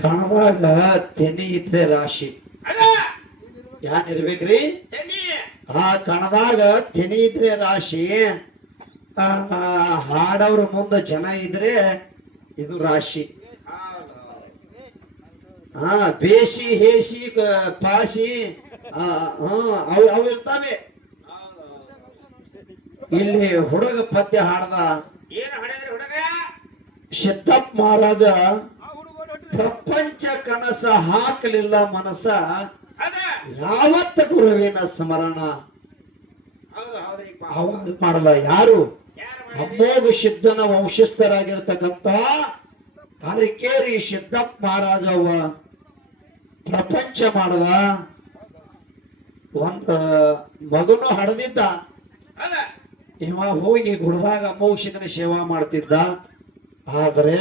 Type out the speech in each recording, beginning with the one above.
ಕಣದಾಗ ತೆನಿ ಇದ್ರೆ ರಾಶಿ. ಯಾರು ಯಾನ್ ಇರ್ಬೇಕ್ರಿ ಆ ಕಣದಾಗ ತೆನಿ ಇದ್ರೆ ರಾಶಿ. ಹಾಡವ್ರ ಮುಂದೆ ಜನ ಇದ್ರೆ ಇದು ರಾಶಿ. ಹಾ ಬೇಸಿ ಹೇಸಿ ಪಾಸಿ ಅವು ಅವು ಇರ್ತಾವೆ. ಇಲ್ಲಿ ಹುಡುಗ ಪದ್ಯ ಹಾಡ್ದ ಏನು ಹೊಡೆದ್ರಿ ಹುಡುಗ? ಸಿದ್ದಪ್ಪ ಮಹಾರಾಜ ಪ್ರಪಂಚ ಕನಸ ಹಾಕಲಿಲ್ಲ ಮನಸ. ಯಾವತ್ತ ಗುರುವಿನ ಸ್ಮರಣ? ಅವಾಗ ಮಾಡಲ್ಲ ಯಾರು? ಅಮೋಘ ಸಿದ್ಧನ ವಂಶಸ್ಥರಾಗಿರ್ತಕ್ಕಂಥ ಹರಿಕೇರಿ ಸಿದ್ದಪ್ಪ ಮಹಾರಾಜ ಪ್ರಪಂಚ ಮಾಡದ ಒಂದ ಮಗನು ಹಡದಿದ್ದ. ಇವ ಹೋಗಿ ಗುಡ್ದಾಗ ಅಮ್ಮೋಗ ಸಿದ್ಧನ ಸೇವಾ ಮಾಡ್ತಿದ್ದ. ಆದ್ರೆ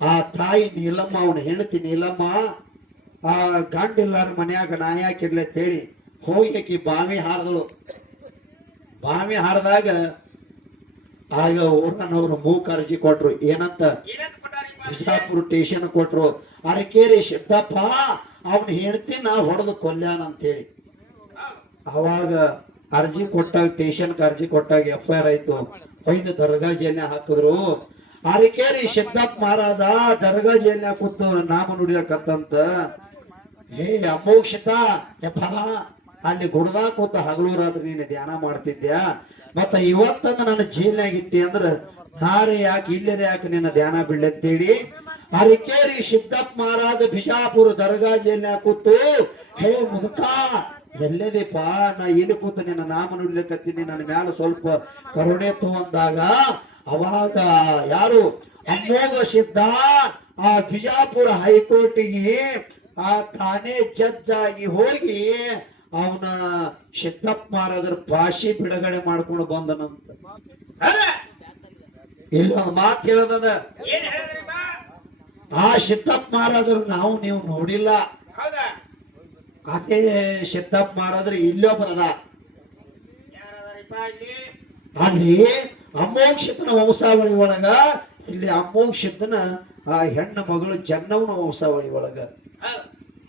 ಆ ತಾಯಿ ನೀಲಮ್ಮ, ಅವನ ಹೆಂಡತಿ ನೀಲಮ್ಮ, ಆ ಗಂಡಿಲ್ಲಾರ ಮನ್ಯಾಗ ಅಂತ ಹೇಳಿ ಹೋಗಿ ಬಾವಿ ಹಾರದಳು. ಬಾವಿ ಹಾರದಾಗ ಆಗ ಊರನವರು ಮೂಕ ಅರ್ಜಿ ಕೊಟ್ರು. ಏನಂತ? ಬಿಜಾಪುರ ಸ್ಟೇಷನ್ ಕೊಟ್ರು. ಅರಕೇರಿ ಸಿದ್ದಪ್ಪ, ಅವನ ಹೆಂಡತಿ ನಾ ಹೊಡೆದು ಕೊಲ್ಯಾನ ಅಂತೇಳಿ ಹೇಳಿ. ಅವಾಗ ಅರ್ಜಿ ಕೊಟ್ಟಾಗ ಸ್ಟೇಷನ್ಗೆ ಅರ್ಜಿ ಕೊಟ್ಟಾಗ ಎಫ್ ಐ ಆಯ್ತು. ಐದು ದರ್ಗಾ ಜೈಲ್ನ ಹಾಕಿದ್ರು. ಅರಕೇರಿ ಶಬ್ದಪ್ಪ ಮಹಾರಾಜ ದರ್ಗಾ ಜೈಲ್ನ ಕೂತು ನಾಮ ನುಡಿಯಕ್ಕಂತ ಹೇ ಅಮೋಕ್ಷಿತ, ಯಪ್ಪ, ಅಲ್ಲಿ ಗುಡ್ದಾಗ ಕೂತ ಹಗಲೂರಾದ್ರೆ ನೀನು ಧ್ಯಾನ ಮಾಡ್ತಿದ್ಯಾ? ಮತ್ತ ಇವತ್ತಂದ ನನ್ನ ಜೈಲ್ನಾಗ ಅಂದ್ರೆ ನಾರೇ ಯಾಕೆ, ಇಲ್ಲರೇ ಯಾಕೆ ನಿನ್ನ ಧ್ಯಾನ ಬೀಳತ್ತೇಳಿ? ಅರಿಕೇರಿ ಶಿಬ್ದಪ್ಪ ಮಹಾರಾಜ ಬಿಜಾಪುರ ದರ್ಗಾ ಜೈಲ್ನಾಗ ಕೂತು, ಹೇ ಮುಖ ಎಲ್ಲದಿಪ್ಪ? ನಾ ಇಲ್ಲಿ ಕೂತ ನಿನ್ನ ನಾಮ ನುಡ್ಲಿಕತ್ತೀನಿ ನನ್ನ ಮ್ಯಾಲ ಸ್ವಲ್ಪ ಕರುಣೆ ತಗೊಂಡಾಗ ಅವಾಗ ಯಾರು ಅಮೋಘ ಸಿದ್ಧ ಆ ಬಿಜಾಪುರ ಹೈಕೋರ್ಟಿಗೆ ಆ ತಾನೇ ಜಡ್ಜ್ ಆಗಿ ಹೋಗಿ ಅವನ ಸಿದ್ದಪ್ಪ ಮಹಾರಾಜರ ಭಾಷೆ ಬಿಡುಗಡೆ ಮಾಡ್ಕೊಂಡು ಬಂದನಂತ. ಇಲ್ಲ ಒಂದು ಮಾತು ಹೇಳದದ. ಆ ಸಿದ್ದಪ್ಪ ಮಹಾರಾಜರು ನಾವು ನೀವು ನೋಡಿಲ್ಲ. ಅದೇ ಸಿದ್ದಪ್ಪ ಮಹಾರಾಜರು ಇಲ್ಲೊಬ್ಬರದ ಅಲ್ಲಿ ಅಮೋಕ್ಷಿತನ ವಂಶಾವಳಿ ಒಳಗ, ಇಲ್ಲಿ ಅಮೋಕ್ಷಿತನ ಆ ಹೆಣ್ಣು ಮಗಳು ಚೆನ್ನವನ ವಂಶಾವಳಿ ಒಳಗ.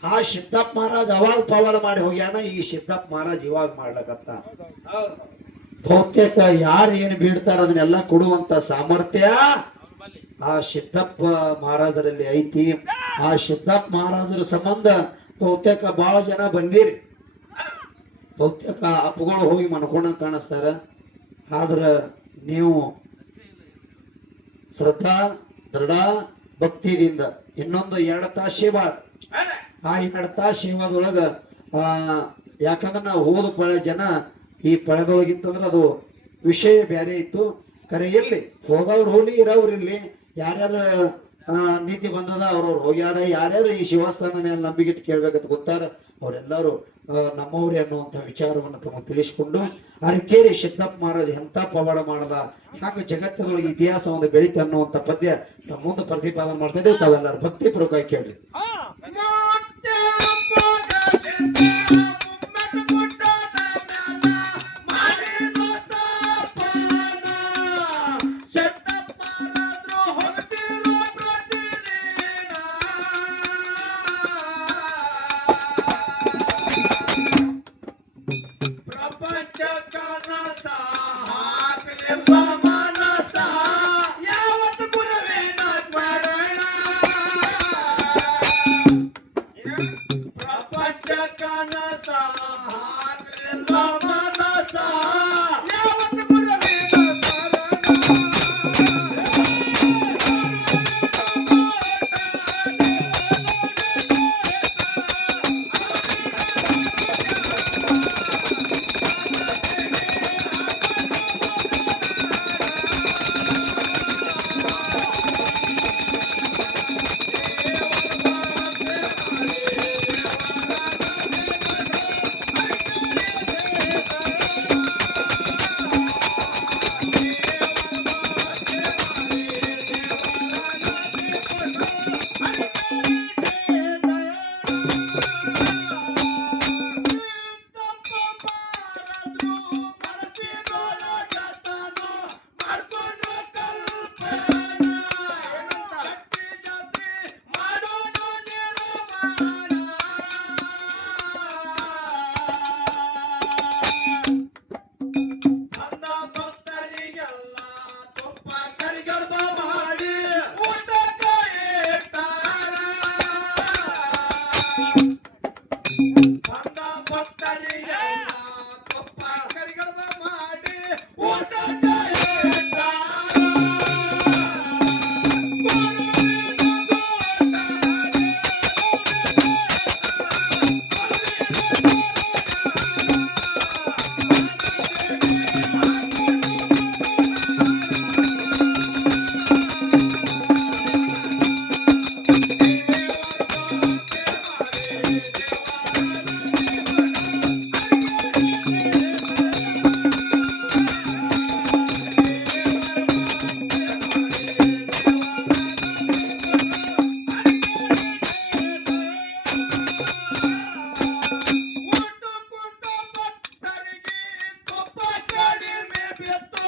ಆ ಸಿದ್ದಪ್ಪ ಮಹಾರಾಜ್ ಅವಾಗ ಪವಾಡ ಮಾಡಿ ಹೋಗ್ಯಾನ, ಈ ಸಿದ್ದಪ್ಪ ಮಹಾರಾಜ್ ಇವಾಗ ಮಾಡ್ಲಕತ್ತ. ಬಹುತೇಕ ಯಾರು ಏನು ಬೀಳ್ತಾರ ಅದನ್ನೆಲ್ಲ ಕೊಡುವಂತ ಸಾಮರ್ಥ್ಯ ಆ ಸಿದ್ದಪ್ಪ ಮಹಾರಾಜರಲ್ಲಿ ಐತಿ. ಆ ಸಿದ್ದಪ್ಪ ಮಹಾರಾಜರ ಸಂಬಂಧ ಬಹುತೇಕ ಬಹಳ ಜನ ಬಂದಿರಿ. ಬಹುತೇಕ ಅಪ್ಪಗಳು ಹೋಗಿ ಮನ್ಕೊಂಡ ಕಾಣಿಸ್ತಾರ. ಆದ್ರ ನೀವು ಶ್ರದ್ಧಾ, ದೃಢ ಭಕ್ತಿಯಿಂದ ಇನ್ನೊಂದು ಎರಡು ತಾಸು ಸೇವಾ ಅದ ಆ ಎರಡು ತಾಸು ಸೇವಾದೊಳಗ ಯಾಕಂದ್ರೆ ನಾವು ಹೋದ ಪಳೆ ಜನ ಈ ಪಳೆದೊಳಗಿತ್ತಂದ್ರೆ ಅದು ವಿಷಯ ಬೇರೆ ಇತ್ತು. ಕರೆ ಎಲ್ಲಿ? ಹೋದವ್ರು ಹೋಲಿ ಇರೋವ್ರು ಇಲ್ಲಿ. ಯಾರ್ಯಾರು ನೀತಿ ಬಂದದ ಅವ್ರವ್ರು ಹೋಗ್ಯಾರ, ಯಾರ್ಯಾರು ಈ ಶಿವಸ್ಥಾನ ಮೇಲೆ ನಂಬಿಕೆ ಕೇಳ್ಬೇಕಂತ ಗೊತ್ತಾರ, ಅವರೆಲ್ಲರೂ ನಮ್ಮವ್ರೆ ಅನ್ನುವಂಥ ವಿಚಾರವನ್ನು ತಮ್ಮ ತಿಳಿಸಿಕೊಂಡು, ಅರಕೇರಿ ಸಿದ್ದಪ್ಪ ಮಹಾರಾಜ್ ಎಂಥ ಪವಾಡ ಮಾಡದ ಹಾಗೆ ಜಗತ್ತದೊಳಗೆ ಇತಿಹಾಸ ಒಂದು ಬೆಳೀತ ಅನ್ನುವಂಥ ಪದ್ಯ ತಮ್ಮ ಮುಂದೆ ಪ್ರತಿಪಾದನೆ ಮಾಡ್ತಾ ಇದ್ದೇವೆ. ತಾವೆಲ್ಲರೂ ಭಕ್ತಿ ಪೂರ್ವಕವಾಗಿ ಕೇಳಿ Iya.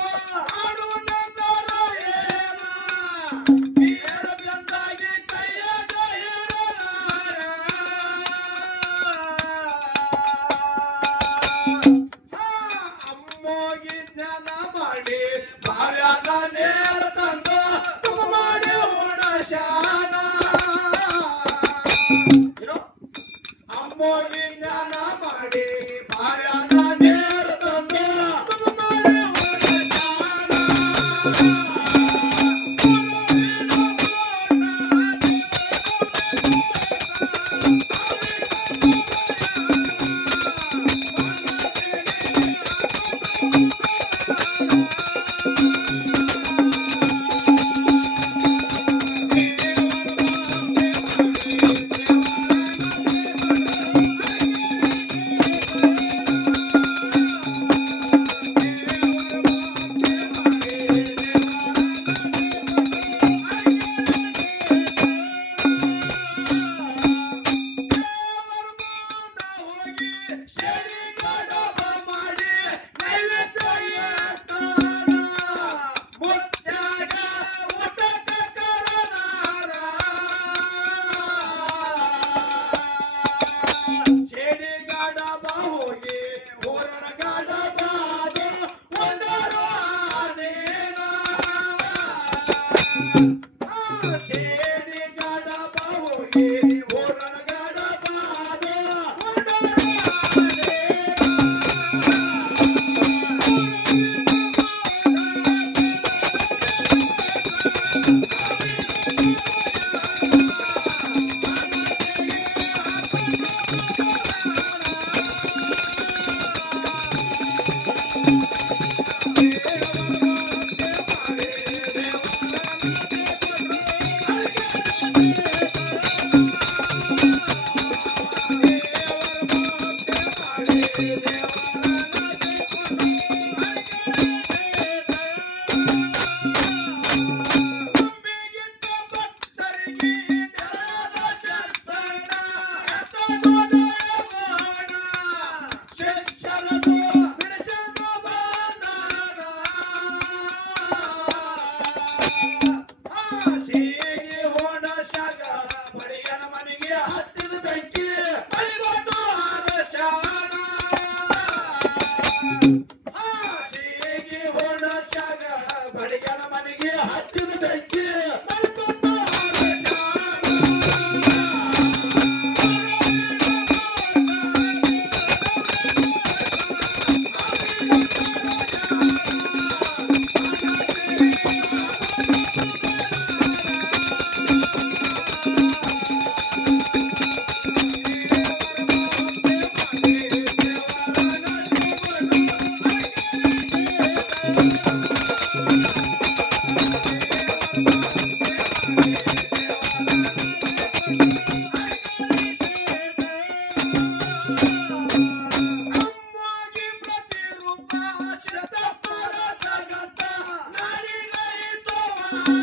thank you